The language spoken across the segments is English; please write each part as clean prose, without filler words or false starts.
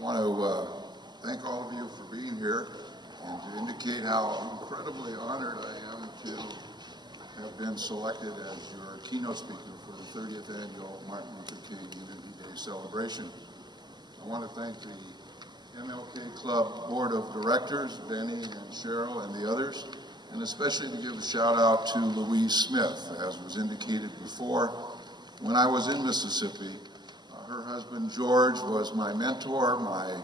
I want to thank all of you for being here and to indicate how incredibly honored I am to have been selected as your keynote speaker for the 30th annual Martin Luther King Unity Day celebration. I want to thank the MLK Club Board of Directors, Benny and Cheryl and the others, and especially to give a shout out to Louise Smith. As was indicated before, when I was in Mississippi, her husband George was my mentor, my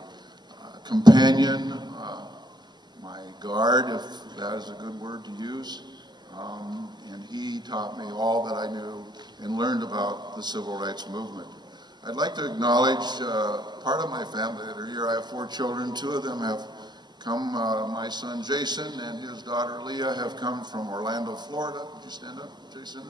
companion, my guard, if that is a good word to use, and he taught me all that I knew and learned about the civil rights movement. I'd like to acknowledge part of my family that are here. I have 4 children. 2 of them have come, my son Jason and his daughter Leah have come from Orlando, Florida. Would you stand up, Jason?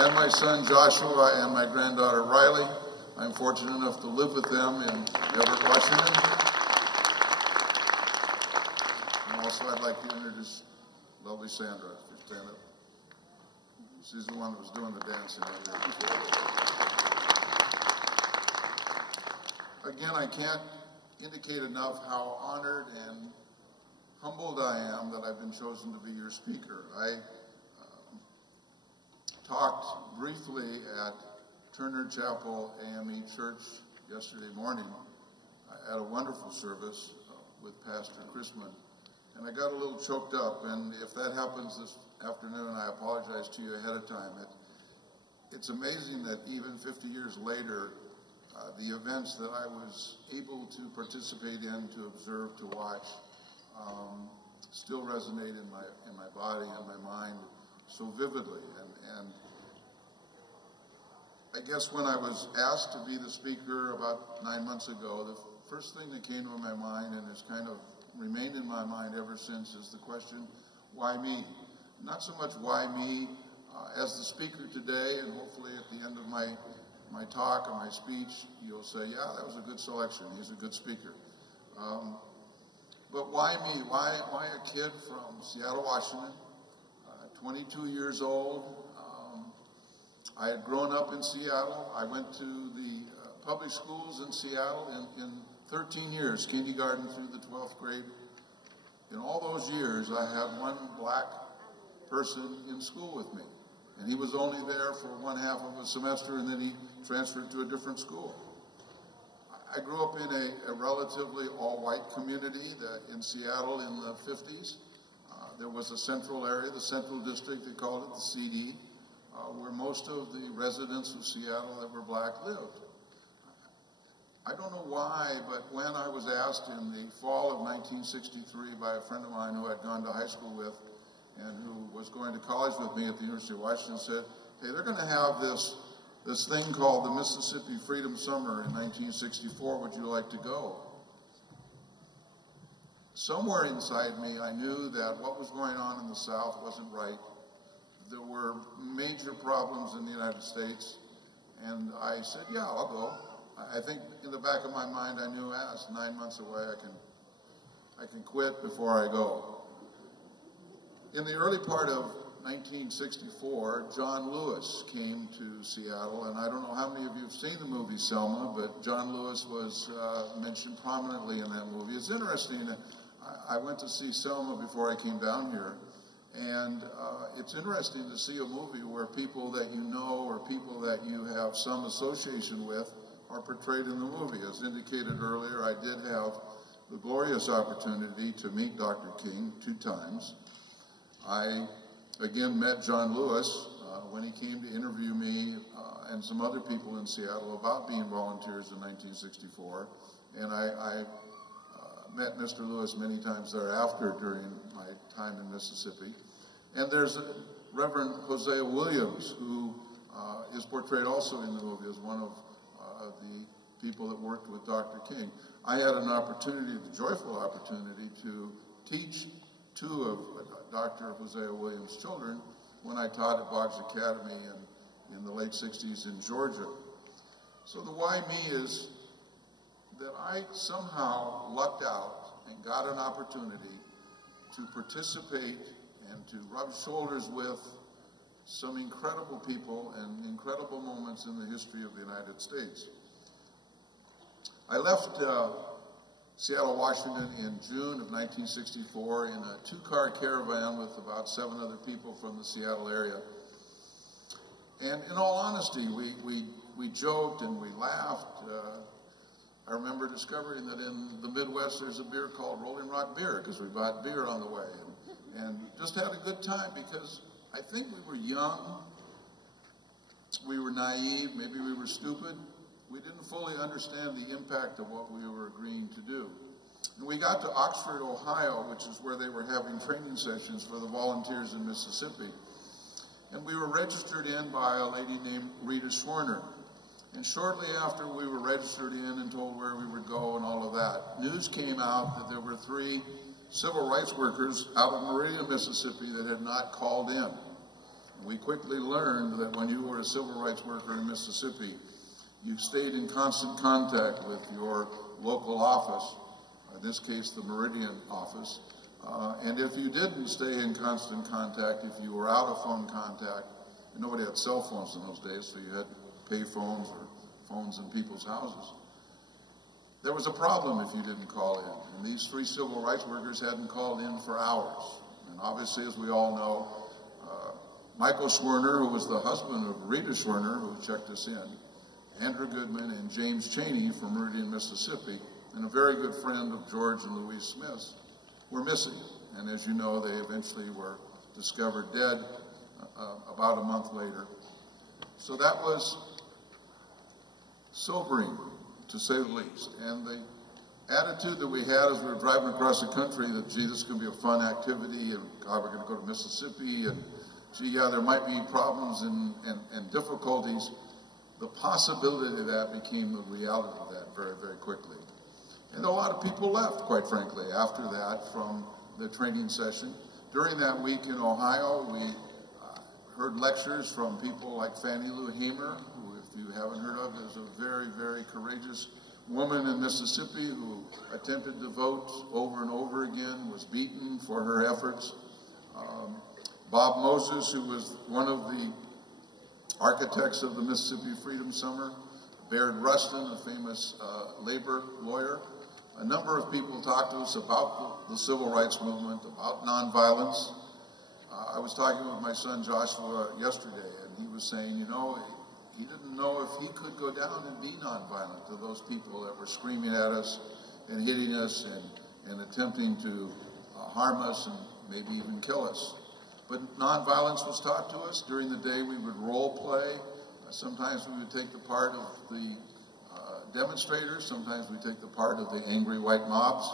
And my son Joshua and my granddaughter Riley. I'm fortunate enough to live with them in Everett, Washington. And also I'd like to introduce lovely Sandra. Stand up. She's the one that was doing the dancing. Again, I can't indicate enough how honored and humbled I am that I've been chosen to be your speaker. I talked briefly at Turner Chapel AME Church yesterday morning at a wonderful service with Pastor Chrisman, and I got a little choked up, and if that happens this afternoon, I apologize to you ahead of time. It's amazing that even 50 years later, the events that I was able to participate in, to observe, to watch, still resonate in my body and my mind so vividly. And I guess when I was asked to be the speaker about 9 months ago, the first thing that came to my mind, and has kind of remained in my mind ever since, is the question, why me? Not so much why me as the speaker today, and hopefully at the end of my talk or my speech, you'll say, yeah, that was a good selection. He's a good speaker. But why me? Why a kid from Seattle, Washington, 22 years old? I had grown up in Seattle. I went to the public schools in Seattle in 13 years, kindergarten through the 12th grade. In all those years, I had one black person in school with me. And he was only there for 1/2 of a semester, and then he transferred to a different school. I grew up in a relatively all-white community in Seattle in the 50s. There was a central area, the Central District, they called it the CD, where most of the residents of Seattle that were black lived. I don't know why, but when I was asked in the fall of 1963 by a friend of mine who I'd gone to high school with and who was going to college with me at the University of Washington, said, hey, they're going to have this thing called the Mississippi Freedom Summer in 1964. Would you like to go? Somewhere inside me, I knew that what was going on in the South wasn't right. There were major problems in the United States, and I said, yeah, I'll go. I think in the back of my mind, I knew, it's 9 months away, I can quit before I go. In the early part of 1964, John Lewis came to Seattle, and I don't know how many of you have seen the movie Selma, but John Lewis was mentioned prominently in that movie. It's interesting, I went to see Selma before I came down here, and it's interesting to see a movie where people that you know or people that you have some association with are portrayed in the movie. As indicated earlier, I did have the glorious opportunity to meet Dr. King 2 times. I again met John Lewis when he came to interview me and some other people in Seattle about being volunteers in 1964. And I met Mr. Lewis many times thereafter during my time in Mississippi. And there's Reverend Hosea Williams, who is portrayed also in the movie as one of the people that worked with Dr. King. I had an opportunity, the joyful opportunity, to teach 2 of Dr. Hosea Williams' children when I taught at Boggs Academy in the late 60s in Georgia. So the why me is that I somehow lucked out and got an opportunity to participate and to rub shoulders with some incredible people and incredible moments in the history of the United States. I left Seattle, Washington in June of 1964 in a two-car caravan with about 7 other people from the Seattle area. And in all honesty, we joked and we laughed. I remember discovering that in the Midwest there's a beer called Rolling Rock beer, because we bought beer on the way, and just had a good time, because I think we were young, we were naive, maybe we were stupid. We didn't fully understand the impact of what we were agreeing to do. And we got to Oxford, Ohio, which is where they were having training sessions for the volunteers in Mississippi. And we were registered in by a lady named Rita Schwerner. And shortly after we were registered in and told where we would go and all of that, news came out that there were 3 civil rights workers out of Meridian, Mississippi that had not called in. And we quickly learned that when you were a civil rights worker in Mississippi, you stayed in constant contact with your local office, in this case the Meridian office, and if you didn't stay in constant contact, if you were out of phone contact, and nobody had cell phones in those days, so you had pay phones or phones in people's houses, there was a problem if you didn't call in. And these 3 civil rights workers hadn't called in for hours. And obviously, as we all know, Michael Schwerner, who was the husband of Rita Schwerner, who checked us in, Andrew Goodman and James Cheney from Meridian, Mississippi, and a very good friend of George and Louise Smith's, were missing. And as you know, they eventually were discovered dead about a month later. So that was sobering, to say the least. And the attitude that we had as we were driving across the country, that, gee, this is going to be a fun activity, and God, we're going to go to Mississippi, and gee, yeah, there might be problems and difficulties. The possibility of that became the reality of that very, very quickly. And a lot of people left, quite frankly, after that from the training session. During that week in Ohio, we heard lectures from people like Fannie Lou Hamer, who, if you haven't heard of, is a very, very courageous woman in Mississippi who attempted to vote over and over again, was beaten for her efforts. Bob Moses, who was one of the architects of the Mississippi Freedom Summer, Baird Rustin, a famous labor lawyer. A number of people talked to us about the civil rights movement, about nonviolence. I was talking with my son Joshua yesterday, and he was saying, you know, he didn't know if he could go down and be nonviolent to those people that were screaming at us and hitting us and attempting to harm us and maybe even kill us. But nonviolence was taught to us. During the day, we would role play. Sometimes we would take the part of the demonstrators. Sometimes we take the part of the angry white mobs.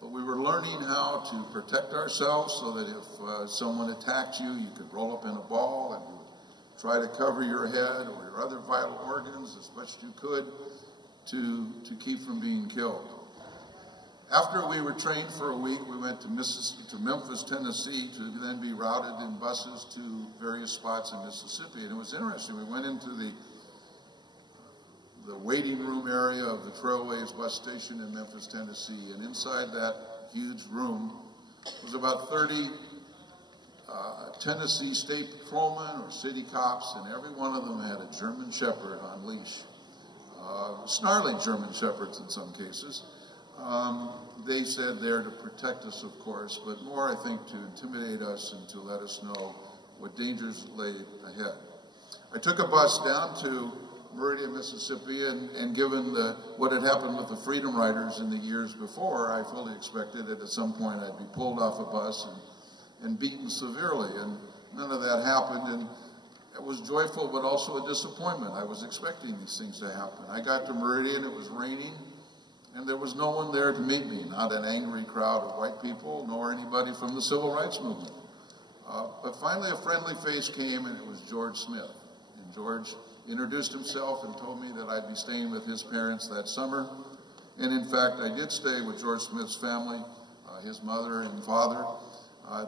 But we were learning how to protect ourselves so that if someone attacked you, you could roll up in a ball and you would try to cover your head or your other vital organs as much as you could to keep from being killed. After we were trained for a week, we went to Memphis, Tennessee, to then be routed in buses to various spots in Mississippi. And it was interesting. We went into the waiting room area of the Trailways bus station in Memphis, Tennessee. And inside that huge room was about 30 Tennessee state patrolmen or city cops, and every one of them had a German Shepherd on leash. Snarling German Shepherds in some cases. They said there to protect us, of course, but more, I think, to intimidate us and to let us know what dangers lay ahead. I took a bus down to Meridian, Mississippi, and given what had happened with the Freedom Riders in the years before, I fully expected that at some point I'd be pulled off a bus and beaten severely, and none of that happened, and it was joyful but also a disappointment. I was expecting these things to happen. I got to Meridian, it was raining, and there was no one there to meet me, not an angry crowd of white people, nor anybody from the civil rights movement. But finally a friendly face came, and it was George Smith. And George introduced himself and told me that I'd be staying with his parents that summer. And in fact, I did stay with George Smith's family, his mother and father.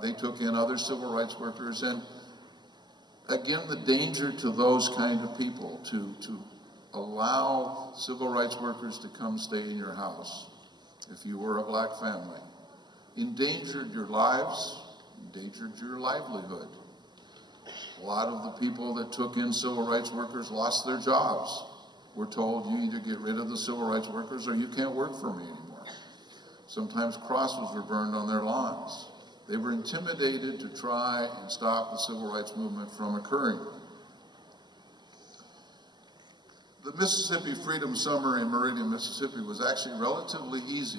They took in other civil rights workers. And again, the danger to those kind of people, to allow civil rights workers to come stay in your house if you were a black family, endangered your lives, endangered your livelihood. A lot of the people that took in civil rights workers lost their jobs. Were told, you need to get rid of the civil rights workers or you can't work for me anymore. Sometimes crosses were burned on their lawns. They were intimidated to try and stop the civil rights movement from occurring. The Mississippi Freedom Summer in Meridian, Mississippi was actually relatively easy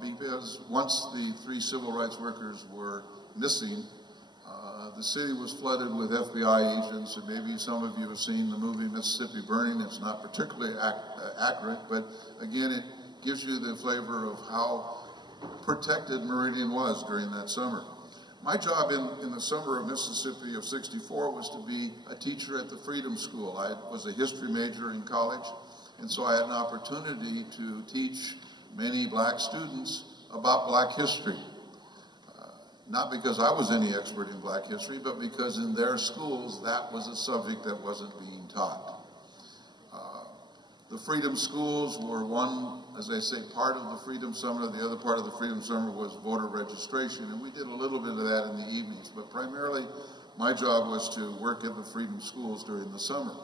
because once the 3 civil rights workers were missing, the city was flooded with FBI agents, and maybe some of you have seen the movie Mississippi Burning. It's not particularly accurate, but again, it gives you the flavor of how protected Meridian was during that summer. My job in the summer of Mississippi of '64 was to be a teacher at the Freedom School. I was a history major in college, and so I had an opportunity to teach many black students about black history. Not because I was any expert in black history, but because in their schools that was a subject that wasn't being taught. The Freedom Schools were one, as I say, part of the Freedom Summer. The other part of the Freedom Summer was voter registration, and we did a little bit of that in the evenings, but primarily my job was to work at the Freedom Schools during the summer.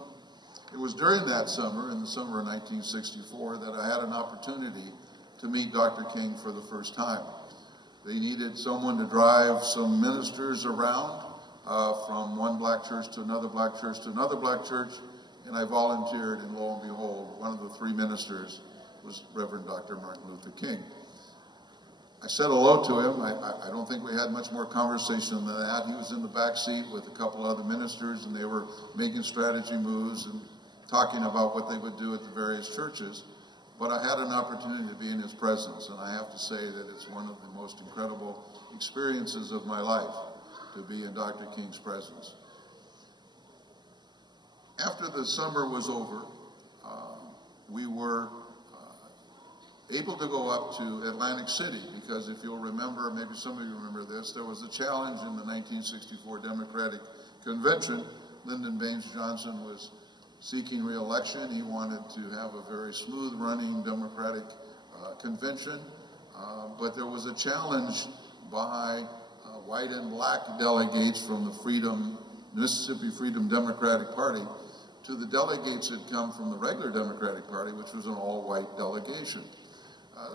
It was during that summer, in the summer of 1964, that I had an opportunity to meet Dr. King for the first time. They needed someone to drive some ministers around from one black church to another black church to another black church, and I volunteered, and lo and behold, one of the 3 ministers was Reverend Dr. Martin Luther King. I said hello to him. I don't think we had much more conversation than that. He was in the back seat with a couple other ministers, and they were making strategy moves and talking about what they would do at the various churches. But I had an opportunity to be in his presence, and I have to say that it's one of the most incredible experiences of my life to be in Dr. King's presence. After the summer was over, we were able to go up to Atlantic City because if you'll remember, maybe some of you remember this, there was a challenge in the 1964 Democratic Convention. Lyndon Baines Johnson was seeking re-election. He wanted to have a very smooth-running Democratic convention, but there was a challenge by white and black delegates from the Mississippi Freedom Democratic Party to the delegates that come from the regular Democratic Party, which was an all-white delegation.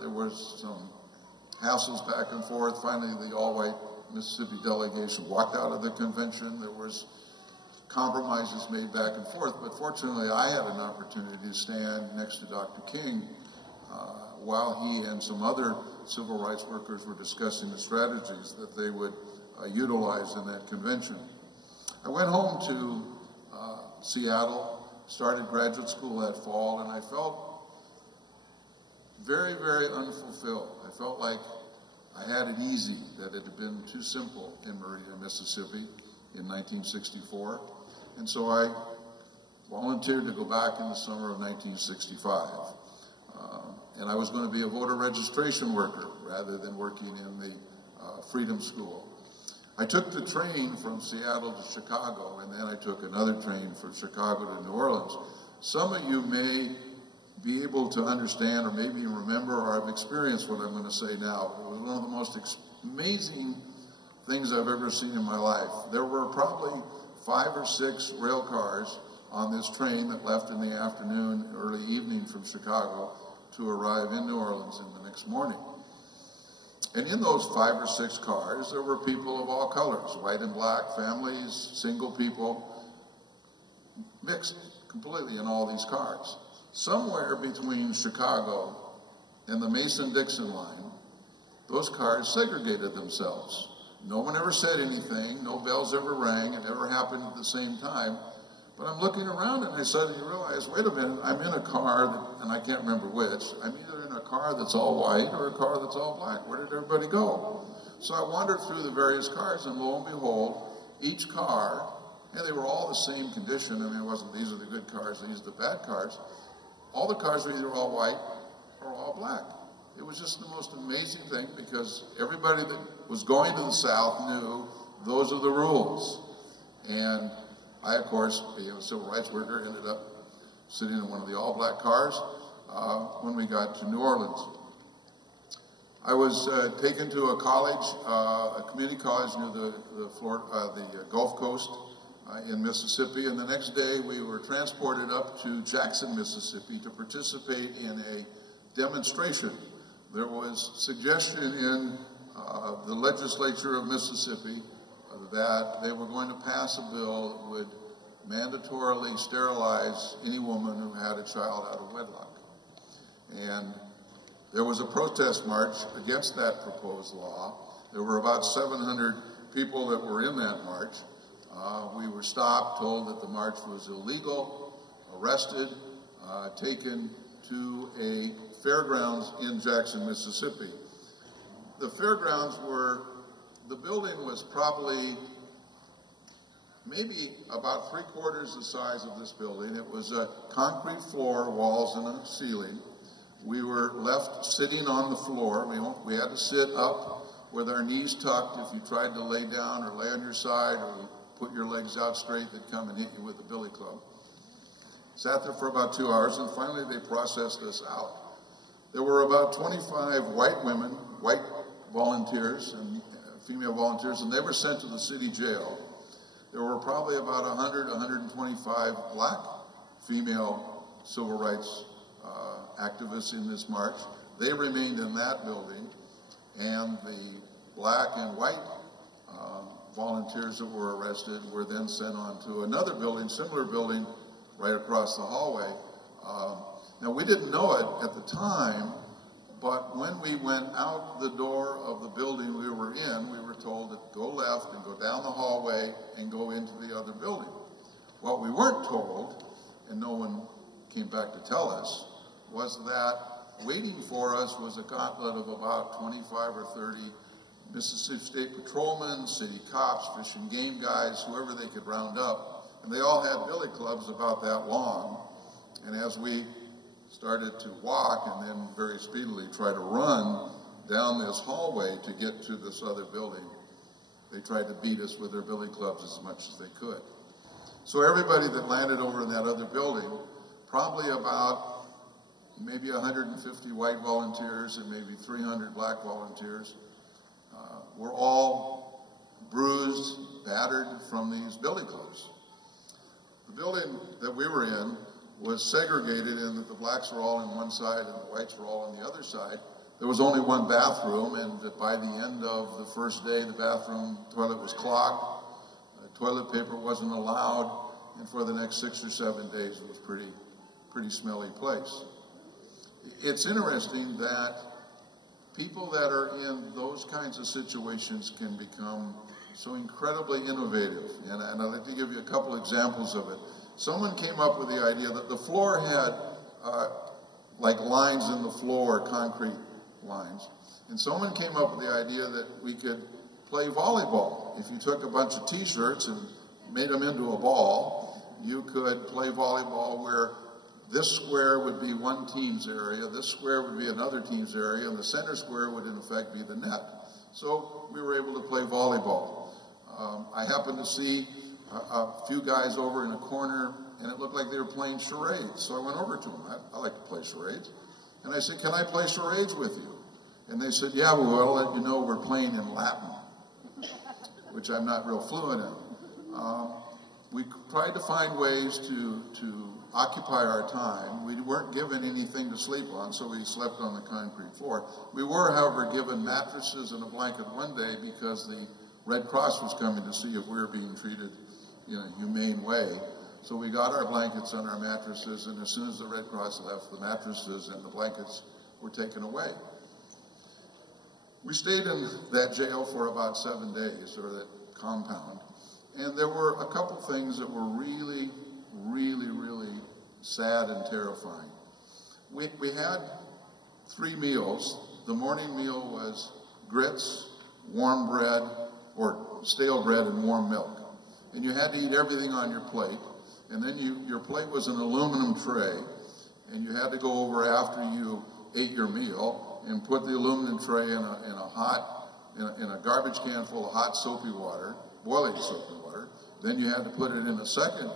There was some hassles back and forth. Finally, the all-white Mississippi delegation walked out of the convention. There was compromises made back and forth, but fortunately I had an opportunity to stand next to Dr. King while he and some other civil rights workers were discussing the strategies that they would utilize in that convention. I went home to Seattle, started graduate school that fall, and I felt very, very unfulfilled. I felt like I had it easy, that it had been too simple in Meridian, Mississippi in 1964. And so I volunteered to go back in the summer of 1965. And I was going to be a voter registration worker rather than working in the Freedom School. I took the train from Seattle to Chicago, and then I took another train from Chicago to New Orleans. Some of you may be able to understand or maybe remember or have experienced what I'm going to say now. It was one of the most amazing things I've ever seen in my life. There were probably 5 or 6 rail cars on this train that left in the afternoon, early evening from Chicago to arrive in New Orleans in the next morning. And in those 5 or 6 cars, there were people of all colors, white and black, families, single people, mixed completely in all these cars. Somewhere between Chicago and the Mason-Dixon line, those cars segregated themselves. No one ever said anything, no bells ever rang, it never happened at the same time. But I'm looking around and I suddenly realized, wait a minute, I'm in a car, and I can't remember which. I'm either in a car that's all white or a car that's all black. Where did everybody go? So I wandered through the various cars, and lo and behold, each car, and they were all the same condition. I mean, it wasn't these are the good cars, these are the bad cars. All the cars were either all white or all black. It was just the most amazing thing because everybody that was going to the South knew those are the rules. And I, of course, being a civil rights worker, ended up sitting in one of the all-black cars when we got to New Orleans. I was taken to a college, a community college near the Gulf Coast, in Mississippi, and the next day we were transported up to Jackson, Mississippi to participate in a demonstration. There was suggestion in the legislature of Mississippi that they were going to pass a bill that would mandatorily sterilize any woman who had a child out of wedlock. And there was a protest march against that proposed law. There were about 700 people that were in that march. We were stopped, told that the march was illegal, arrested, taken to a fairgrounds in Jackson, Mississippi. The fairgrounds the building was probably maybe about 3/4 the size of this building. It was a concrete floor, walls, and a ceiling. We were left sitting on the floor. We had to sit up with our knees tucked. If you tried to lay down or lay on your side or put your legs out straight, they'd come and hit you with a billy club. Sat there for about 2 hours, and finally they processed us out. There were about 25 white women, white volunteers and female volunteers, and they were sent to the city jail. There were probably about 100, 125 black female civil rights activists in this march. They remained in that building, and the black and white volunteers that were arrested were then sent on to another building, similar building, right across the hallway. Now, we didn't know it at the time, but when we went out the door of the building we were in, we were told to go left and go down the hallway and go into the other building. What we weren't told, and no one came back to tell us, was that waiting for us was a gauntlet of about 25 or 30 Mississippi State patrolmen, city cops, fish and game guys, whoever they could round up. And they all had billy clubs about that long. And as we started to walk and then very speedily try to run down this hallway to get to this other building, they tried to beat us with their billy clubs as much as they could. So everybody that landed over in that other building, probably about maybe 150 white volunteers and maybe 300 black volunteers, were all bruised, battered from these billy clubs. The building that we were in was segregated in that the blacks were all on one side and the whites were all on the other side. There was only one bathroom, and by the end of the first day, the bathroom toilet was clogged. Toilet paper wasn't allowed, and for the next 6 or 7 days, it was pretty smelly place. It's interesting that people that are in those kinds of situations can become so incredibly innovative. And I'd like to give you a couple examples of it. Someone came up with the idea that the floor had like lines in the floor, concrete lines. And someone came up with the idea that we could play volleyball. If you took a bunch of t-shirts and made them into a ball, you could play volleyball where this square would be one team's area, this square would be another team's area, and the center square would in effect be the net. So we were able to play volleyball. I happened to see a few guys over in a corner, and it looked like they were playing charades. So I went over to them. I like to play charades. And I said, "Can I play charades with you?" And they said, "Yeah, well, I'll let you know we're playing in Latin," which I'm not real fluent in. We tried to find ways to occupy our time. We weren't given anything to sleep on, so we slept on the concrete floor. We were, however, given mattresses and a blanket one day because the Red Cross was coming to see if we were being treated in a humane way. So we got our blankets on our mattresses, and as soon as the Red Cross left, the mattresses and the blankets were taken away. We stayed in that jail for about 7 days, or that compound, and there were a couple things that were really sad and terrifying. We had 3 meals. The morning meal was grits, warm bread, or stale bread and warm milk. And you had to eat everything on your plate. And then your plate was an aluminum tray, and you had to go over after you ate your meal and put the aluminum tray in a garbage can full of hot soapy water, boiling soapy water. Then you had to put it in a second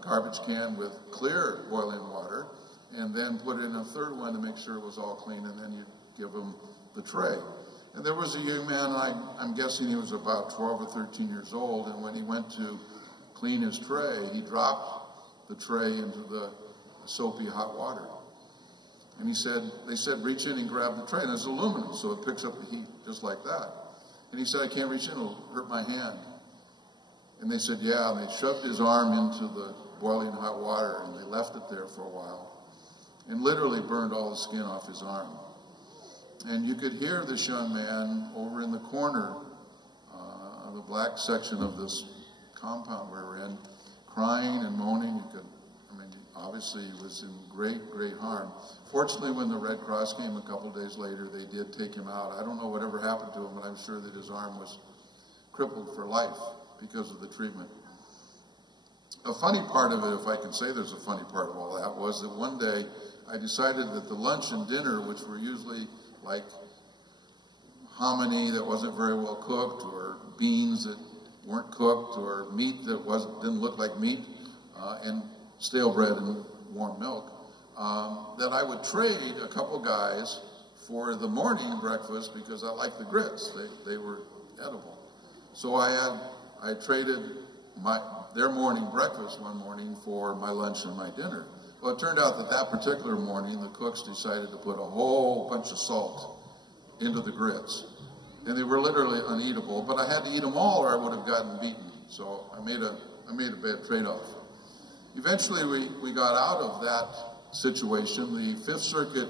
garbage can with clear boiling water, and then put it in a third one to make sure it was all clean, and then you give them the tray. And there was a young man, I'm guessing he was about 12 or 13 years old, and when he went to clean his tray, he dropped the tray into the soapy hot water. And they said, reach in and grab the tray. And it's aluminum, so it picks up the heat just like that. And he said, I can't reach in, it'll hurt my hand. And they said, yeah, and they shoved his arm into the boiling hot water, and they left it there for a while, and literally burned all the skin off his arm. And you could hear this young man over in the corner of the black section of this compound we were in, crying and moaning. Obviously he was in great, great harm. Fortunately, when the Red Cross came a couple days later, they did take him out. I don't know whatever happened to him, but I'm sure that his arm was crippled for life because of the treatment. A funny part of it, if I can say there's a funny part of all that, was that one day I decided that the lunch and dinner, which were usually like hominy that wasn't very well cooked, or beans that weren't cooked, or meat that didn't look like meat, and stale bread and warm milk, that I would trade a couple guys for the morning breakfast because I liked the grits. They were edible. So I traded their morning breakfast one morning for my lunch and my dinner. Well, it turned out that particular morning, the cooks decided to put a whole bunch of salt into the grits. And they were literally uneatable, but I had to eat them all or I would have gotten beaten. So I made a bad trade-off. Eventually, we got out of that situation. The Fifth Circuit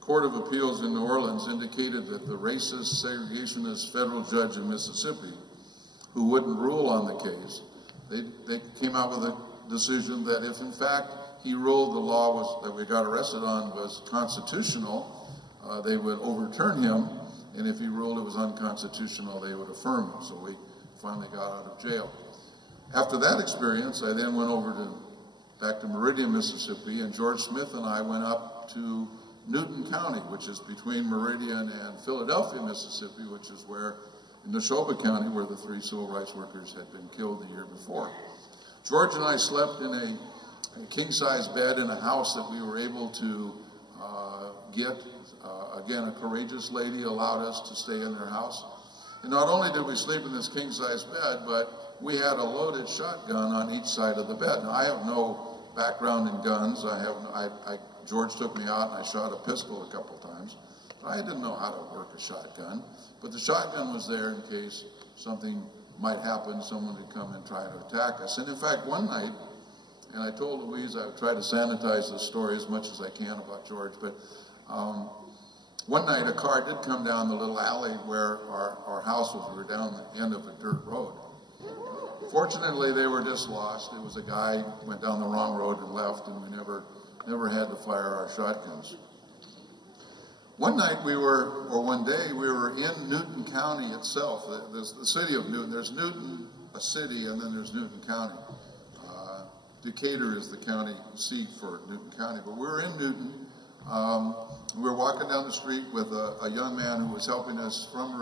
Court of Appeals in New Orleans indicated that the racist, segregationist federal judge in Mississippi, who wouldn't rule on the case, they came out with a decision that if, in fact, he ruled the law that we got arrested on was constitutional, they would overturn him, and if he ruled it was unconstitutional, they would affirm him. So we finally got out of jail. After that experience, I then went back to Meridian, Mississippi, and George Smith and I went up to Newton County, which is between Meridian and Philadelphia, Mississippi, which is in Neshoba County, where the 3 civil rights workers had been killed the year before. George and I slept in a king-size bed in a house that we were able to get. Again, a courageous lady allowed us to stay in their house. And not only did we sleep in this king-size bed, but we had a loaded shotgun on each side of the bed. Now, I have no background in guns. George took me out and I shot a pistol a couple times. But I didn't know how to work a shotgun. But the shotgun was there in case something might happen, someone would come and try to attack us. And in fact, one night, and I told Louise I would try to sanitize the story as much as I can about George, but one night a car did come down the little alley where our house was. We were down the end of a dirt road. Fortunately, they were just lost. It was a guy who went down the wrong road and left, and we never had to fire our shotguns. One day we were in Newton County itself, the city of Newton. There's Newton, a city, and then there's Newton County. Decatur is the county seat for Newton County, but we were in Newton. We were walking down the street with a young man who was helping us from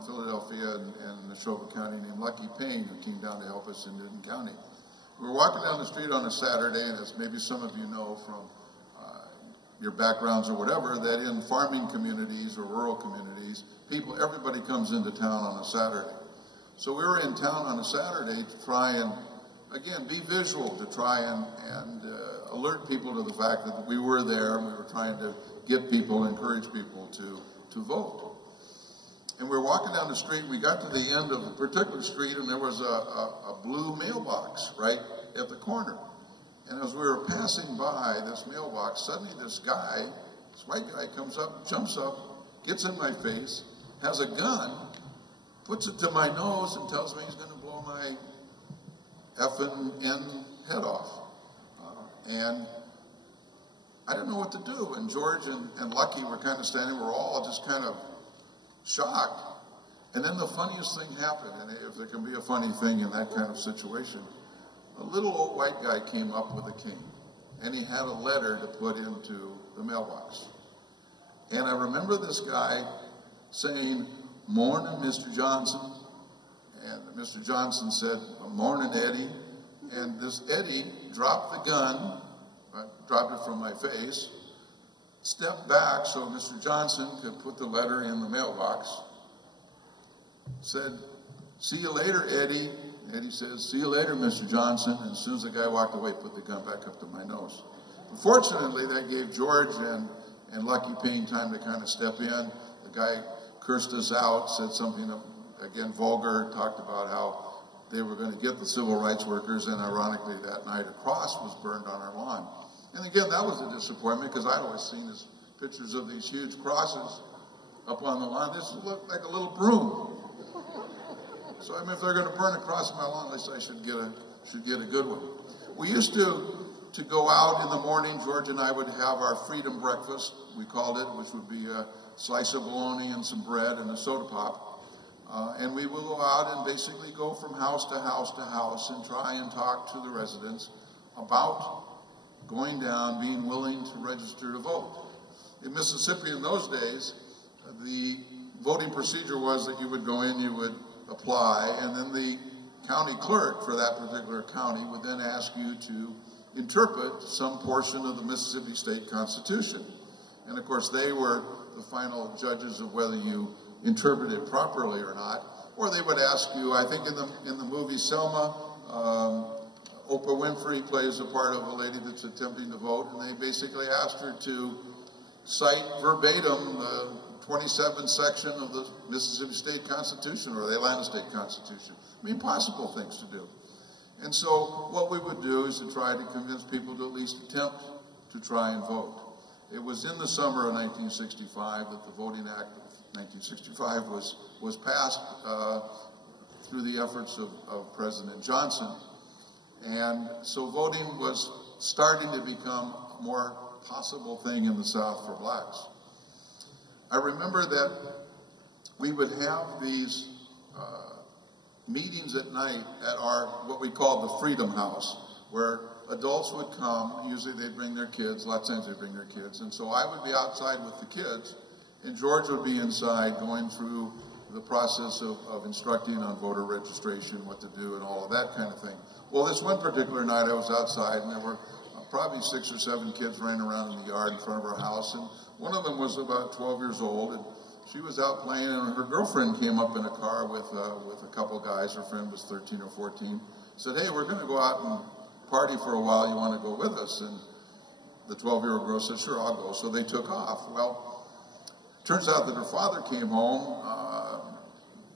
Philadelphia and Neshoba County named Lucky Payne, who came down to help us in Newton County. We were walking down the street on a Saturday, and as maybe some of you know from your backgrounds or whatever, that in farming communities or rural communities, everybody comes into town on a Saturday. So we were in town on a Saturday to try and, again, be visual, to try and alert people to the fact that we were there and we were trying to get people, encourage people to vote. And we were walking down the street, we got to the end of a particular street, and there was a blue mailbox right at the corner. And as we were passing by this mailbox, suddenly this white guy comes up, jumps up, gets in my face, has a gun, puts it to my nose and tells me he's going to blow my effing head off. And I didn't know what to do. And George and Lucky were kind of standing, we're all just kind of shocked. And then the funniest thing happened, and if there can be a funny thing in that kind of situation, a little old white guy came up with a cane, and he had a letter to put into the mailbox. And I remember this guy saying, "Morning, Mr. Johnson." And Mr. Johnson said, "Morning, Eddie." And this Eddie dropped the gun, dropped it from my face, stepped back so Mr. Johnson could put the letter in the mailbox, said, "See you later, Eddie," And he says, "See you later, Mr. Johnson." And as soon as the guy walked away, put the gun back up to my nose. Fortunately, that gave George and Lucky Payne time to kind of step in. The guy cursed us out, said something, again, vulgar, talked about how they were going to get the civil rights workers, and ironically, that night a cross was burned on our lawn. And again, that was a disappointment, because I'd always seen his pictures of these huge crosses up on the lawn. This looked like a little broom. So, I mean, if they're going to burn a cross on my lawn, at least I should get a good one. We used to go out in the morning. George and I would have our freedom breakfast, we called it, which would be a slice of bologna and some bread and a soda pop. And we would go out and basically go from house to house to house and try and talk to the residents about going down, being willing to register to vote. In Mississippi in those days, the voting procedure was that you would go in, you would apply, and then the county clerk for that particular county would then ask you to interpret some portion of the Mississippi State Constitution. And of course, they were the final judges of whether you interpreted it properly or not. Or they would ask you, I think in the movie Selma, Oprah Winfrey plays a part of a lady that's attempting to vote, and they basically asked her to cite verbatim the 27th section of the Mississippi State Constitution or the Atlanta State Constitution. I mean, impossible things to do. And so what we would do is to try to convince people to at least attempt to try and vote. It was in the summer of 1965 that the Voting Act of 1965 was passed through the efforts of President Johnson. And so voting was starting to become a more possible thing in the South for blacks. I remember that we would have these meetings at night at our, what we called the Freedom House, where adults would come. Usually they'd bring their kids, lots of times they'd bring their kids. And so I would be outside with the kids, and George would be inside going through the process of instructing on voter registration, what to do, and all of that kind of thing. Well, this one particular night I was outside, and there were probably 6 or 7 kids running around in the yard in front of our house, and one of them was about 12 years old, and she was out playing, and her girlfriend came up in a car with a couple guys. Her friend was 13 or 14. Said, "Hey, we're going to go out and party for a while. You want to go with us?" And the 12-year-old girl said, "Sure, I'll go." So they took off. Well, turns out that her father came home,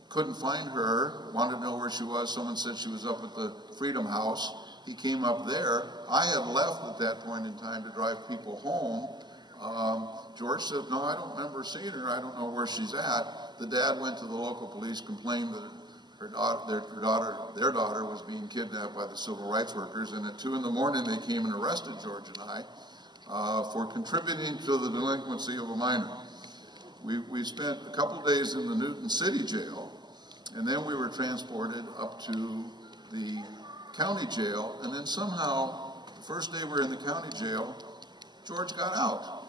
couldn't find her, wanted to know where she was. Someone said she was up at the Freedom House. He came up there. I had left at that point in time to drive people home. George said, "No, I don't remember seeing her. I don't know where she's at." The dad went to the local police, complained that their daughter was being kidnapped by the civil rights workers, and at 2 in the morning they came and arrested George and I for contributing to the delinquency of a minor. We spent a couple days in the Newton City jail, and then we were transported up to the county jail, and then somehow, the first day we were in the county jail, George got out,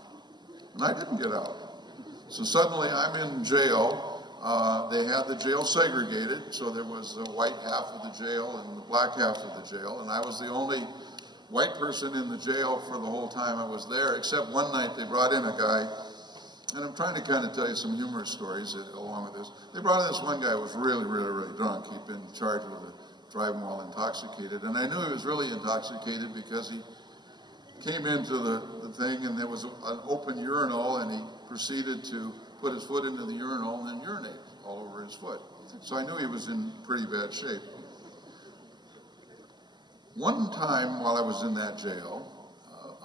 and I didn't get out. So suddenly I'm in jail. They had the jail segregated, so there was the white half of the jail and the black half of the jail, and I was the only white person in the jail for the whole time I was there, except one night they brought in a guy, and I'm trying to kind of tell you some humorous stories along with this. They brought in this one guy who was really, really, really drunk. He'd been charged with driving while intoxicated, and I knew he was really intoxicated because he came into the thing, and there was an open urinal, and he proceeded to put his foot into the urinal and then urinate all over his foot. So I knew he was in pretty bad shape. One time while I was in that jail,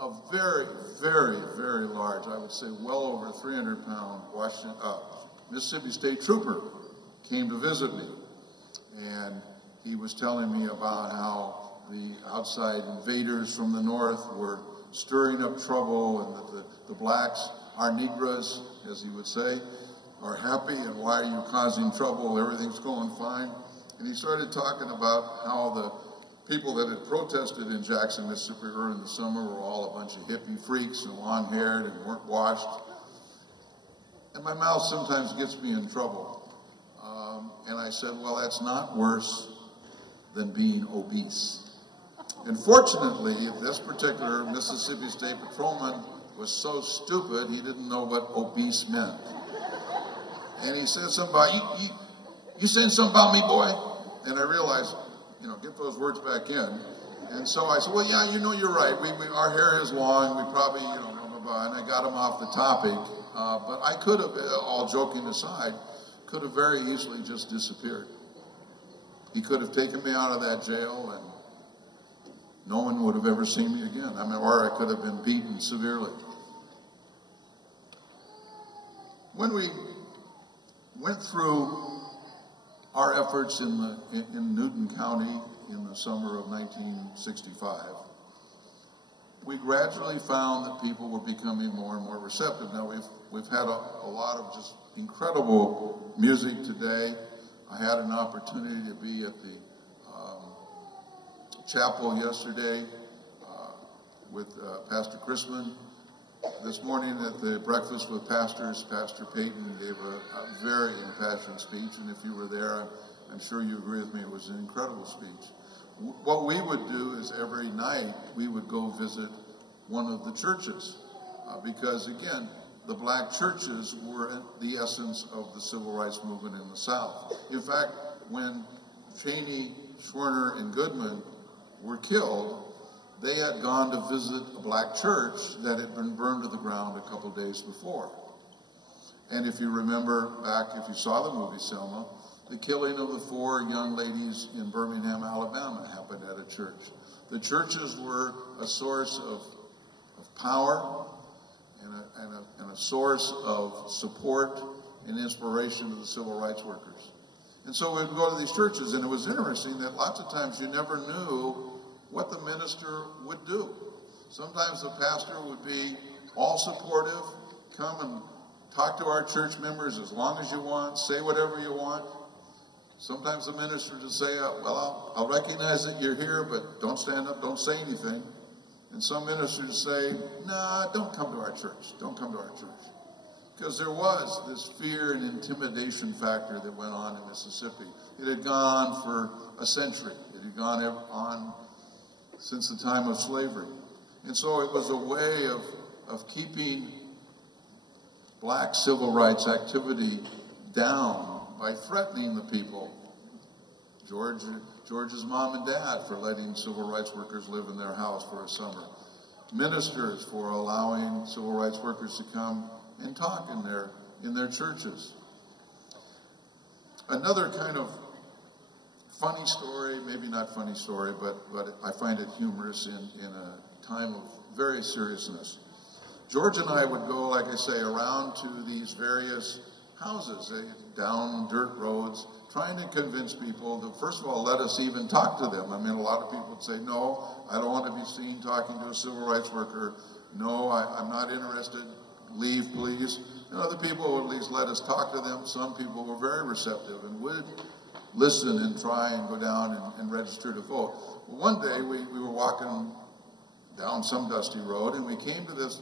a very, very, very large, I would say well over 300-pound Mississippi State trooper came to visit me. And he was telling me about how the outside invaders from the north were stirring up trouble, and that the blacks, our Negras, as he would say, are happy, and why are you causing trouble? Everything's going fine. And he started talking about how the people that had protested in Jackson, Mississippi early in the summer were all a bunch of hippie freaks and long-haired and weren't washed. And my mouth sometimes gets me in trouble. And I said, well, that's not worse than being obese. And fortunately, this particular Mississippi State patrolman was so stupid, he didn't know what obese meant. And he said something about, you saying something about me, boy? And I realized, get those words back in. And so I said, well, yeah, you're right. Our hair is long. We probably, blah, blah, blah. And I got him off the topic. But I could have, all joking aside, could have very easily just disappeared. He could have taken me out of that jail and no one would have ever seen me again. Or I could have been beaten severely. When we went through our efforts in Newton County in the summer of 1965, we gradually found that people were becoming more and more receptive. Now we've had a lot of just incredible music today. I had an opportunity to be at the chapel yesterday with Pastor Chrisman. This morning at the breakfast with pastors, Pastor Payton gave a very impassioned speech, and if you were there, I'm sure you agree with me, it was an incredible speech. What we would do is every night we would go visit one of the churches because, again, the black churches were the essence of the civil rights movement in the South. In fact, when Cheney, Schwerner, and Goodman were killed, they had gone to visit a black church that had been burned to the ground a couple days before. And if you remember back, if you saw the movie Selma, the killing of the 4 young ladies in Birmingham, Alabama happened at a church. The churches were a source of power and a source of support and inspiration to the civil rights workers. And so we would go to these churches, and it was interesting that lots of times you never knew what the minister would do. Sometimes the pastor would be all supportive, come and talk to our church members as long as you want, say whatever you want. Sometimes the minister would say, well, I'll recognize that you're here, but don't stand up, don't say anything. And some ministers say, nah, don't come to our church, don't come to our church. Because there was this fear and intimidation factor that went on in Mississippi. It had gone on for a century. It had gone on since the time of slavery. And so it was a way of keeping black civil rights activity down by threatening the people. George's mom and dad for letting civil rights workers live in their house for a summer. Ministers for allowing civil rights workers to come and talk in their churches. Another kind of funny story, maybe not funny story, but I find it humorous in a time of very seriousness. George and I would go, like I say, around to these various houses, down dirt roads, trying to convince people to, first of all, let us even talk to them. A lot of people would say, no, I don't want to be seen talking to a civil rights worker. No, I'm not interested. Leave, please. And other people would at least let us talk to them. Some people were very receptive and would listen and try and go down and register to vote. Well, one day we were walking down some dusty road, and we came to this,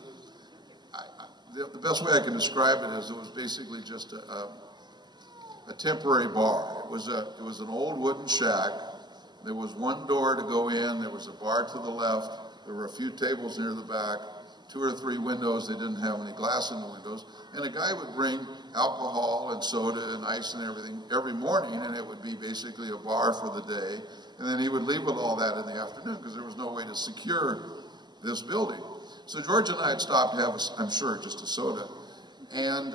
the best way I can describe it is it was basically just a temporary bar. It was an old wooden shack. There was one door to go in. There was a bar to the left. There were a few tables near the back, 2 or 3 windows. They didn't have any glass in the windows. And a guy would bring alcohol and soda and ice and everything every morning, and it would be basically a bar for the day. And then he would leave with all that in the afternoon because there was no way to secure this building. So George and I had stopped to have, I'm sure, just a soda. And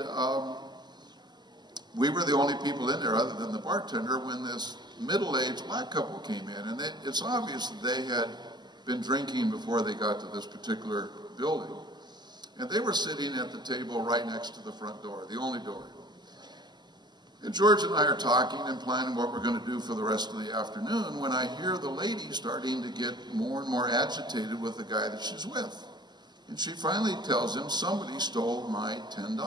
we were the only people in there other than the bartender when this middle-aged black couple came in. And it's obvious that they had been drinking before they got to this particular building. And they were sitting at the table right next to the front door, the only door. And George and I are talking and planning what we're going to do for the rest of the afternoon when I hear the lady starting to get more and more agitated with the guy that she's with. And she finally tells him, somebody stole my $10.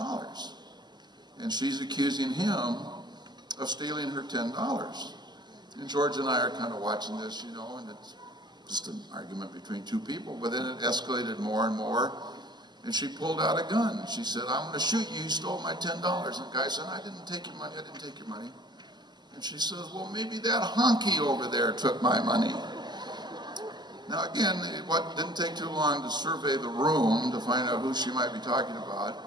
And she's accusing him of stealing her $10. And George and I are kind of watching this, and it's just an argument between 2 people. But then it escalated more and more. And she pulled out a gun. She said, I'm going to shoot you. You stole my $10. And the guy said, I didn't take your money. I didn't take your money. And she says, well, maybe that honky over there took my money. Now, again, it didn't take too long to survey the room to find out who she might be talking about.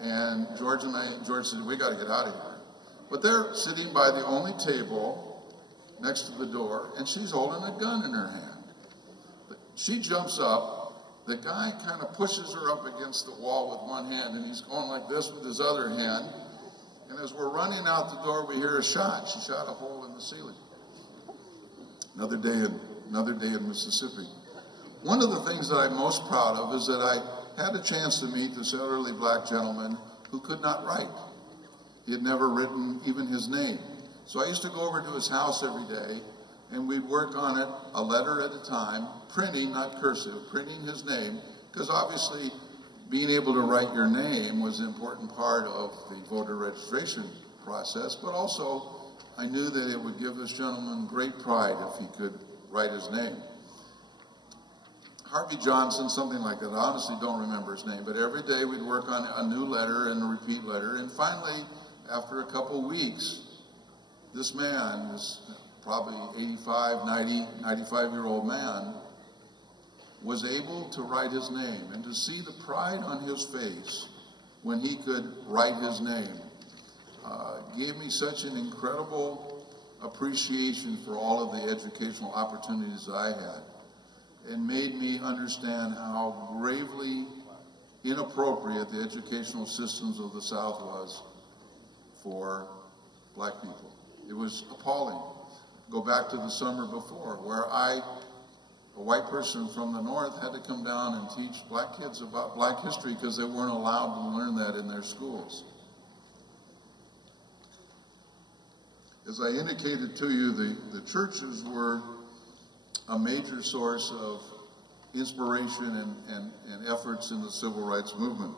And George said, we got to get out of here. But they're sitting by the only table next to the door, and she's holding a gun in her hand. She jumps up, the guy kind of pushes her up against the wall with one hand, and he's going like this with his other hand, and as we're running out the door, we hear a shot. She shot a hole in the ceiling. Another day in Mississippi. One of the things that I'm most proud of is that I had a chance to meet this elderly black gentleman who could not write. He had never written even his name. So I used to go over to his house every day, and we'd work on it a letter at a time, printing, not cursive, printing his name, because obviously being able to write your name was an important part of the voter registration process, but also I knew that it would give this gentleman great pride if he could write his name. Harvey Johnson, something like that. I honestly don't remember his name, but every day we'd work on a new letter and a repeat letter, and finally, after a couple weeks, this man, this probably 85, 90, 95-year-old man, was able to write his name, and to see the pride on his face when he could write his name gave me such an incredible appreciation for all of the educational opportunities I had, and made me understand how gravely inappropriate the educational systems of the South was for black people. It was appalling. Go back to the summer before, where a white person from the North, had to come down and teach black kids about black history because they weren't allowed to learn that in their schools. As I indicated to you, the churches were a major source of inspiration and efforts in the civil rights movement.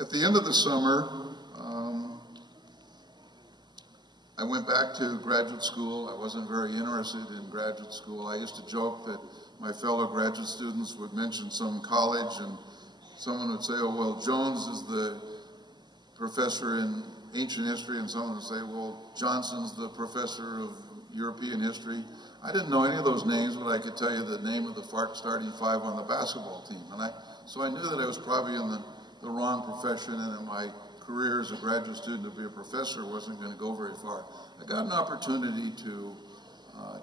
At the end of the summer, I went back to graduate school. I wasn't very interested in graduate school. I used to joke that my fellow graduate students would mention some college, and someone would say, oh, well, Jones is the professor in ancient history, and someone would say, well, Johnson's the professor of European history. I didn't know any of those names, but I could tell you the name of the starting five on the basketball team. So I knew that I was probably in the wrong profession, and that my career as a graduate student to be a professor wasn't going to go very far. I got an opportunity to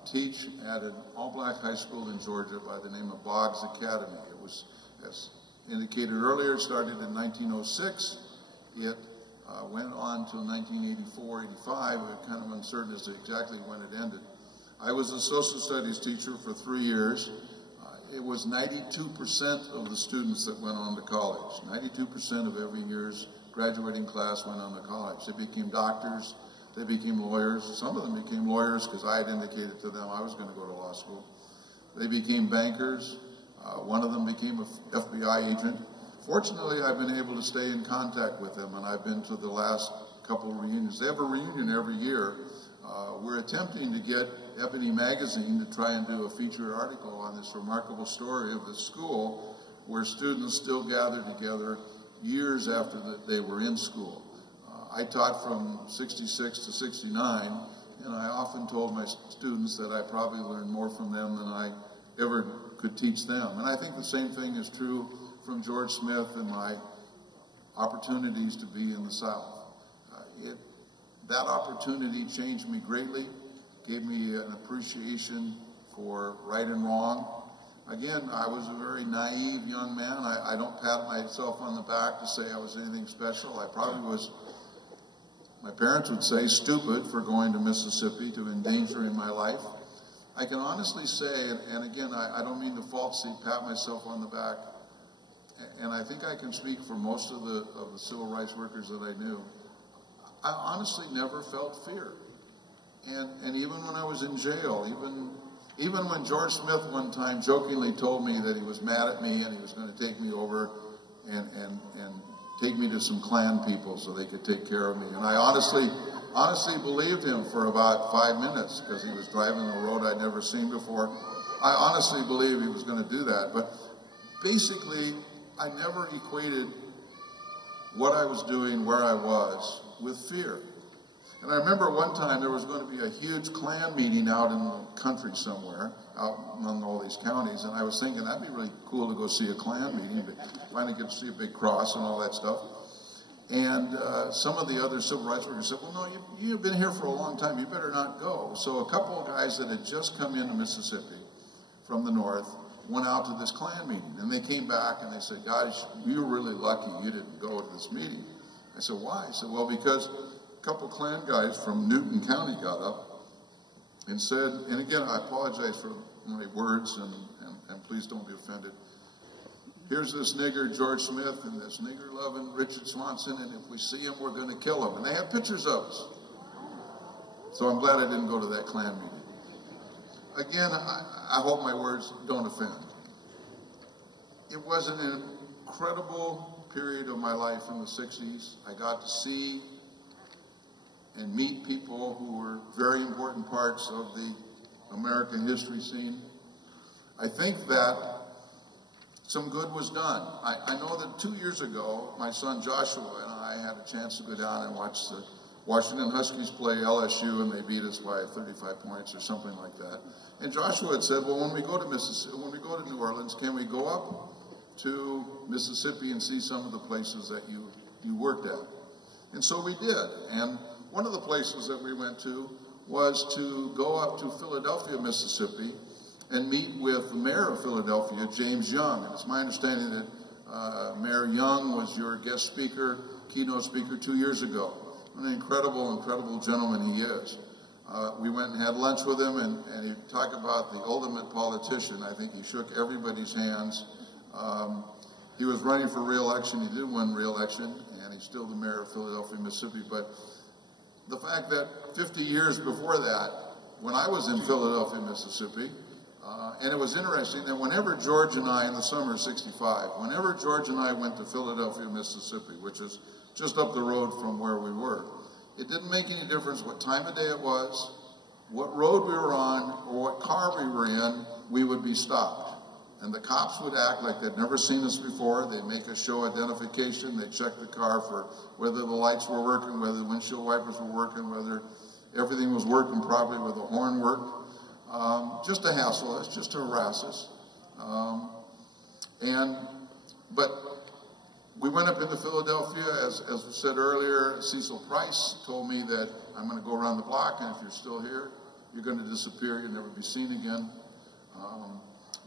teach at an all-black high school in Georgia by the name of Boggs Academy. It was, as indicated earlier, started in 1906. It went on till 1984, 85. We're kind of uncertain as to exactly when it ended. I was a social studies teacher for 3 years. It was 92% of the students that went on to college. 92% of every year's graduating class went on to college. They became doctors, they became lawyers. Some of them became lawyers because I had indicated to them I was going to go to law school. They became bankers. One of them became an FBI agent. Fortunately, I've been able to stay in contact with them, and I've been to the last couple of reunions. They have a reunion every year. We're attempting to get Ebony Magazine to try and do a featured article on this remarkable story of the school where students still gather together years after they were in school. I taught from 66 to 69, and I often told my students that I probably learned more from them than I ever could teach them. And I think the same thing is true from George Smith and my opportunities to be in the South. That opportunity changed me greatly, gave me an appreciation for right and wrong. Again, I was a very naive young man. I don't pat myself on the back to say I was anything special. I probably was, my parents would say, stupid for going to Mississippi to endangering my life. I can honestly say, and again, I don't mean to falsely pat myself on the back, and I think I can speak for most of the civil rights workers that I knew, I honestly never felt fear. And even when I was in jail, even when George Smith one time jokingly told me that he was mad at me and he was going to take me over and take me to some Klan people so they could take care of me. And I honestly believed him for about 5 minutes because he was driving a road I'd never seen before. I honestly believed he was going to do that. But basically, I never equated what I was doing, where I was, with fear. And I remember one time there was going to be a huge Klan meeting out in the country somewhere, out among all these counties, and I was thinking that'd be really cool to go see a Klan meeting, but finally get to see a big cross and all that stuff. And some of the other civil rights workers said, well, no, you've been here for a long time, you better not go. So a couple of guys that had just come into Mississippi from the north went out to this Klan meeting. And they came back and they said, guys, you were really lucky you didn't go to this meeting. I said, why? I said, well, because a couple of Klan guys from Newton County got up and said, and again, I apologize for my words, and please don't be offended. Here's this nigger, George Smith, and this nigger-loving Richard Swanson, and if we see him, we're going to kill him. And they had pictures of us. So I'm glad I didn't go to that Klan meeting. Again, I hope my words don't offend. It was an incredible period of my life in the 60s. I got to see and meet people who were very important parts of the American history scene. I think that some good was done. I know that 2 years ago, my son Joshua and I had a chance to go down and watch the Washington Huskies play LSU, and they beat us by 35 points or something like that. And Joshua had said, well, when we go to New Orleans, can we go up to Mississippi and see some of the places that you worked at? And so we did. And one of the places that we went to was to go up to Philadelphia, Mississippi, and meet with the mayor of Philadelphia, James Young. And it's my understanding that Mayor Young was your guest speaker, keynote speaker 2 years ago. What an incredible, incredible gentleman he is. We went and had lunch with him, and he talked about the ultimate politician. I think he shook everybody's hands. He was running for re-election. He did win re-election, and he's still the mayor of Philadelphia, Mississippi. But the fact that 50 years before that, when I was in Philadelphia, Mississippi, and it was interesting that whenever George and I, in the summer of '65, whenever George and I went to Philadelphia, Mississippi, which is just up the road from where we were, it didn't make any difference what time of day it was, what road we were on, or what car we were in, we would be stopped. And the cops would act like they'd never seen us before. They'd make us show identification. They'd check the car for whether the lights were working, whether the windshield wipers were working, whether everything was working properly, whether the horn worked. Just to hassle us, just to harass us. But we went up into Philadelphia, as was said earlier. Cecil Price told me that I'm going to go around the block, and if you're still here, you're going to disappear, you'll never be seen again.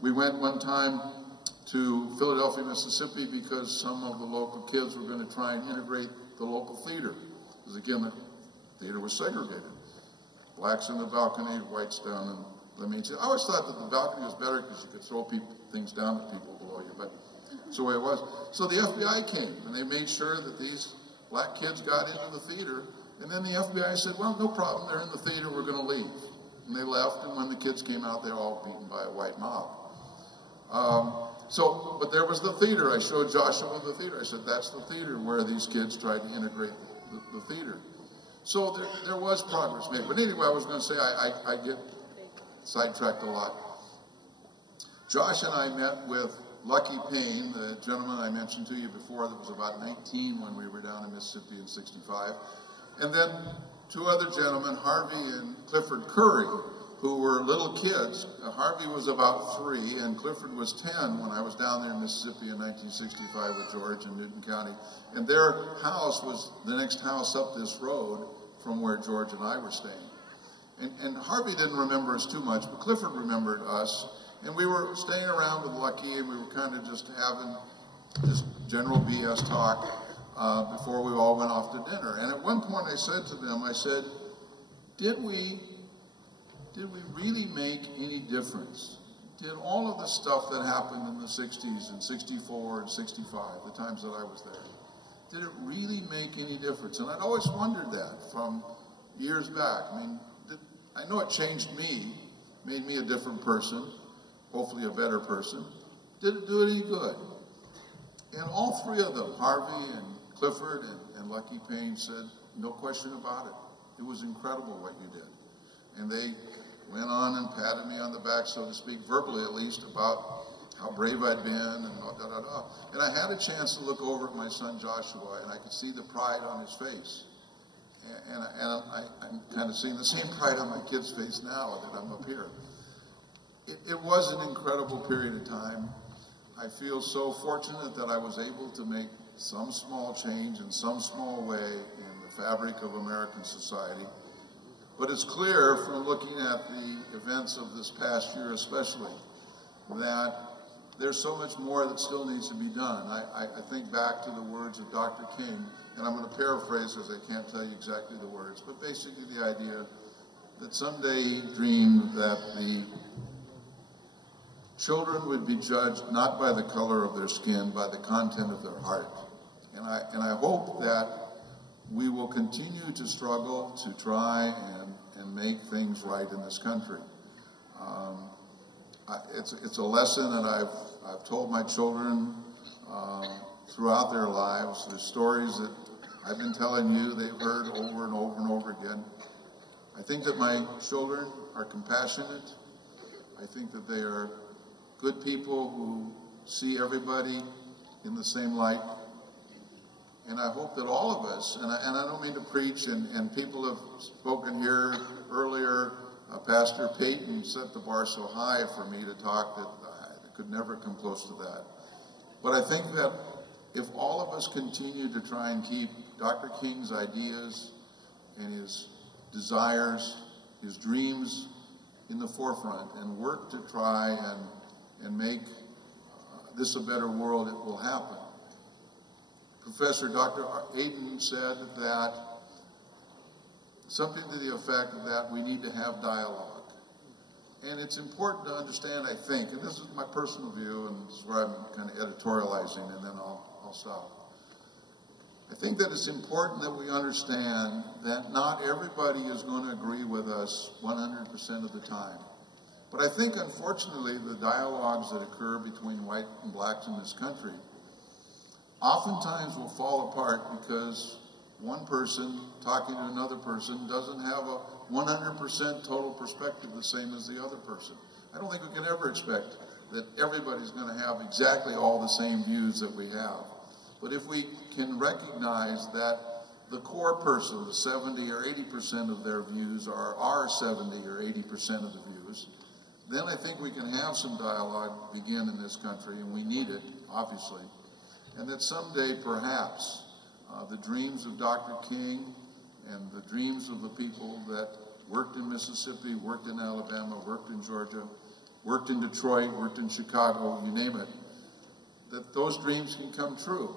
We went one time to Philadelphia, Mississippi, because some of the local kids were going to try and integrate the local theater. Because again, the theater was segregated. Blacks in the balcony, whites down in the main seat. I always thought that the balcony was better because you could throw things down to people below you, but that's the way it was. So the FBI came, and they made sure that these black kids got into the theater, and then the FBI said, well, no problem, they're in the theater, we're going to leave. And they left, and when the kids came out, they were all beaten by a white mob. But there was the theater. I showed Joshua the theater. I said, that's the theater where these kids tried to integrate the theater. So there was progress made. But anyway, I was going to say, I get sidetracked a lot. Josh and I met with Lucky Payne, the gentleman I mentioned to you before that was about 19 when we were down in Mississippi in '65. And then two other gentlemen, Harvey and Clifford Curry, who were little kids. Harvey was about 3 and Clifford was 10 when I was down there in Mississippi in 1965 with George in Newton County. And their house was the next house up this road from where George and I were staying. And Harvey didn't remember us too much, but Clifford remembered us. And we were staying around with Lucky, and we were kind of just having just general BS talk before we all went off to dinner. And at one point I said to them, I said, did we really make any difference? Did all of the stuff that happened in the 60s and 64 and 65, the times that I was there, did it really make any difference? And I'd always wondered that from years back. I mean, I know it changed me, made me a different person, hopefully a better person. Did it do it any good? And all 3 of them, Harvey and Clifford and Lucky Payne, said, no question about it. It was incredible what you did. And they went on and patted me on the back, so to speak, verbally at least, about how brave I'd been and da-da-da. And I had a chance to look over at my son Joshua, and I could see the pride on his face. And I'm kind of seeing the same pride on my kid's face now that I'm up here. It was an incredible period of time. I feel so fortunate that I was able to make some small change in some small way in the fabric of American society. But it's clear from looking at the events of this past year especially that there's so much more that still needs to be done. I think back to the words of Dr. King, and I'm going to paraphrase because I can't tell you exactly the words, but basically the idea that someday he dreamed that the children would be judged not by the color of their skin, by the content of their heart. And I hope that we will continue to struggle to try and make things right in this country. It's a lesson that I've told my children throughout their lives. There's stories that I've been telling you they've heard over and over and over again. I think that my children are compassionate. I think that they are good people who see everybody in the same light. And I hope that all of us, and I don't mean to preach, and people have spoken here earlier, Pastor Peyton set the bar so high for me to talk that I could never come close to that. But I think that if all of us continue to try and keep Dr. King's ideas and his desires, his dreams in the forefront and work to try and make this a better world, it will happen. Professor Dr. Aiden said that something to the effect that we need to have dialogue. And it's important to understand, I think, and this is my personal view, and this is where I'm kind of editorializing, and then I'll stop. I think that it's important that we understand that not everybody is going to agree with us 100% of the time. But I think, unfortunately, the dialogues that occur between white and blacks in this country oftentimes will fall apart because one person talking to another person doesn't have a 100% total perspective the same as the other person. I don't think we can ever expect that everybody's going to have exactly all the same views that we have. But if we can recognize that the core person, the 70 or 80% of their views are our 70 or 80% of the views, then I think we can have some dialogue begin in this country, and we need it, obviously. And that someday, perhaps, the dreams of Dr. King and the dreams of the people that worked in Mississippi, worked in Alabama, worked in Georgia, worked in Detroit, worked in Chicago, you name it, that those dreams can come true.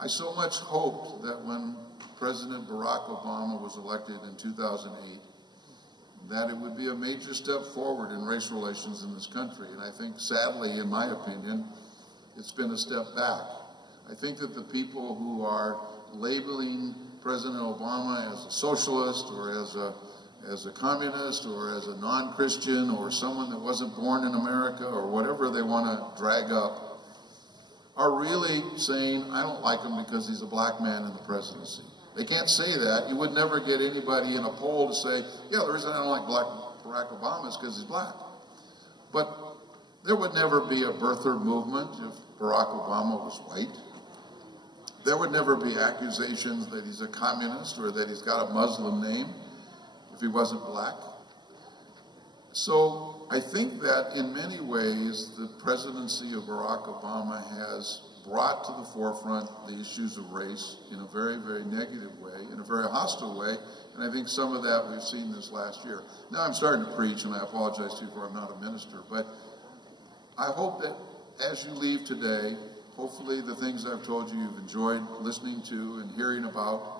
I so much hoped that when President Barack Obama was elected in 2008, that it would be a major step forward in race relations in this country. And I think, sadly, in my opinion, it's been a step back. I think that the people who are labeling President Obama as a socialist or as a communist or as a non-Christian or someone that wasn't born in America or whatever they want to drag up are really saying, I don't like him because he's a black man in the presidency. They can't say that. You would never get anybody in a poll to say, yeah, the reason I don't like Barack Obama is because he's black. But there would never be a birther movement if Barack Obama was white. There would never be accusations that he's a communist or that he's got a Muslim name if he wasn't black. So I think that in many ways the presidency of Barack Obama has brought to the forefront the issues of race in a very, very negative way, in a very hostile way, and I think some of that we've seen this last year. Now I'm starting to preach, and I apologize to you for I'm not a minister, but I hope that as you leave today, hopefully the things I've told you you've enjoyed listening to and hearing about.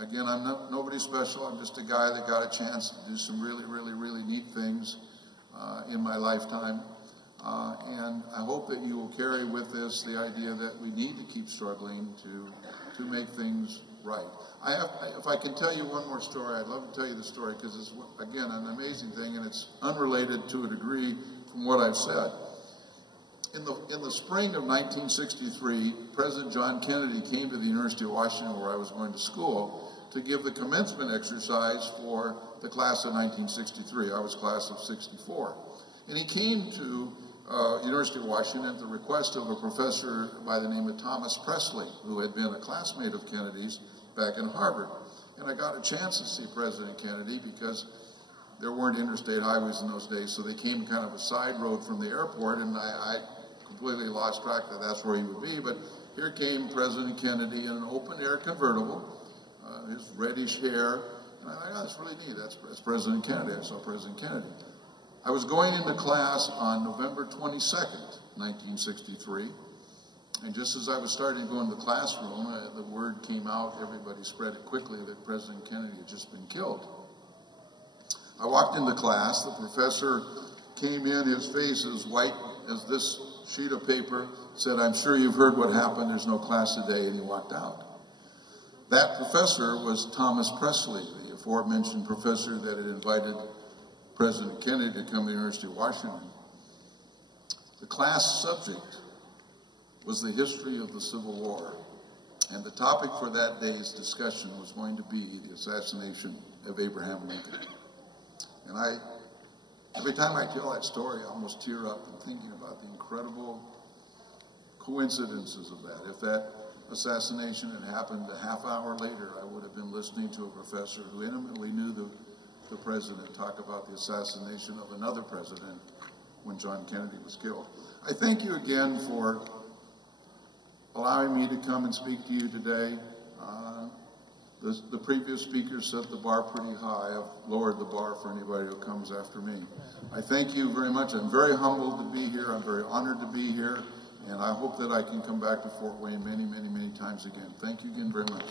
Again, I'm nobody special. I'm just a guy that got a chance to do some really, really, really neat things in my lifetime. And I hope that you will carry with this the idea that we need to keep struggling to make things right. If I can tell you one more story, I'd love to tell you the story because it's, again, an amazing thing, and it's unrelated to a degree from what I've said. In the spring of 1963, President John Kennedy came to the University of Washington, where I was going to school, to give the commencement exercise for the class of 1963. I was class of 64. And he came to University of Washington at the request of a professor by the name of Thomas Presley, who had been a classmate of Kennedy's back in Harvard. And I got a chance to see President Kennedy because there weren't interstate highways in those days, so they came kind of a side road from the airport, and I completely lost track that that's where he would be, but here came President Kennedy in an open-air convertible, his reddish hair, and I thought, oh, that's really neat. That's President Kennedy. I saw President Kennedy. I was going into class on November 22nd, 1963, and just as I was starting to go into the classroom, the word came out, everybody spread it quickly, that President Kennedy had just been killed. I walked into class, the professor came in, his face as white as this sheet of paper, said, "I'm sure you've heard what happened, there's no class today," and he walked out. That professor was Thomas Presley, the aforementioned professor that had invited President Kennedy to come to the University of Washington. The class subject was the history of the Civil War, and the topic for that day's discussion was going to be the assassination of Abraham Lincoln. And every time I tell that story, I almost tear up in thinking about the incredible coincidences of that. If that assassination had happened a half hour later, I would have been listening to a professor who intimately knew the president talk about the assassination of another president when John Kennedy was killed. I thank you again for allowing me to come and speak to you today. The previous speakers set the bar pretty high. I've lowered the bar for anybody who comes after me. I thank you very much. I'm very humbled to be here. I'm very honored to be here. And I hope that I can come back to Fort Wayne many, many, many times again. Thank you again very much.